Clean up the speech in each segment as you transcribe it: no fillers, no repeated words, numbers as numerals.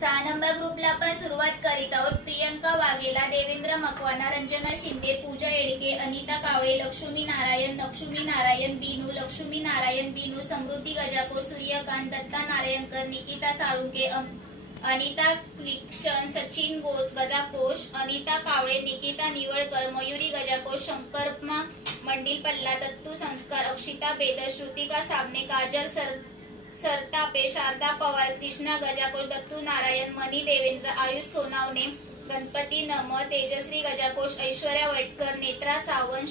6 number ग्रुपला आपण सुरुवात करीत आहोत। प्रियंका वाघेला, देवेंद्र मकवाना, रंजना शिंदे, पूजा येडके, अनिता कावळे, लक्ष्मी नारायण बीनू, लक्ष्मी नारायण बीनू, समृद्धी गजाको, सूर्यकांत, दत्ता नारायणकर, निकिता साळुंके, अनिता क्लिक्षण, सचिन गजाकोश, अनिता कावळे, निकिता निवळकर, मयुरी गजाकोश, शंकरमा मंडिल पल्ला, दत्तू संस्कार, अक्षिता बेदर, श्रुतिका साबणे, काजल सरतापे, शारदा पवार, कृष्णा गजाकोश, दत्तू नारायण, मनी देवेंद्र, आयुष सोनावणे, गणपती नम, तेजश्री गजाकोश, ऐश्वर्या वटकर, नेत्रा सावंत,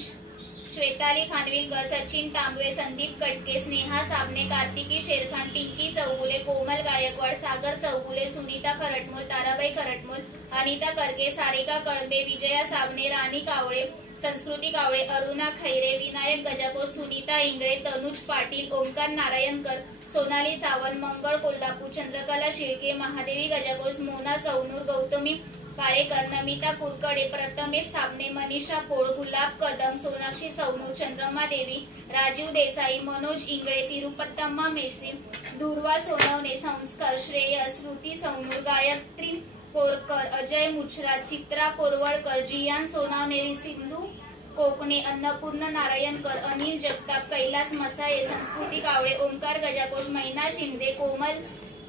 श्वेताली खानविलकर, सचिन तांबवे, संदीप कटके, स्नेहा साबणे, कार्तिकी शेरखान, पिंकी चौगुले, कोमल गायकवाड, सागर चौगुले, सुनीता खरटमोल, ताराबाई खरटमोल, अनिता करके, सारिका कळंबे, विजया साबणे, राणी कावळे, संस्कृती कावळे, अरुणा खैरे, विनायक गजाकोश, सुनीता इंगळे, तनुज पाटील, ओंकार नारायणकर, सोनाली सावंत, मंगळ कोल्हापूर, चंद्रकला शिळके, महादेवी गजाकोश, मोना सौनूर, गौतमी कारेकर, नमिता कुरकडे, प्रथमेश साबणे, मनीषा पोळ, गुलाब कदम, सोनाक्षी सौनूर, चंद्रमा देवी, राजीव देसाई, मनोज इंगळे, तिरुपत्तम्मा मेश्री, दुर्वा सोनवणे, संस्कार, श्रेयस, श्रुती सौनूर, गायत्री कोरकर, अजय मुछरा, चित्रा कोरवळकर, जियान सोनावणे, सिंधू कोकणे, अन्नपूर्ण नारायणकर, अनिल जगताप, कैलास मसाये, संस्कृती कावळे, ओंकार गजाकोश, मैना शिंदे, कोमल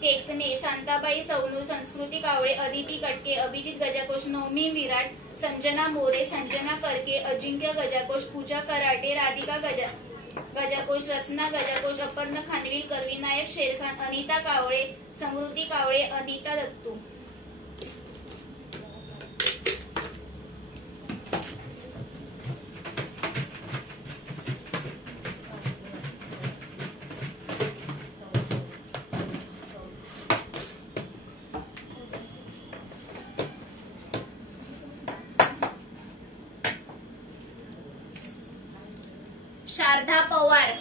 केकने, शांताबाई सौनू, संस्कृती कावळे, अदिती कटके, अभिजित गजाकोश, नवमी विराट, संजना मोरे, संजना करके, अजिंक्य गजाकोश, पूजा कराटे, राधिका गजाकोश, रत्ना गजाकोश, अपर्णा खानविलकर, विनायक शेरखान, अनिता कावळे, समृद्धी कावळे, अनिता दत्तू। शारदा पवार,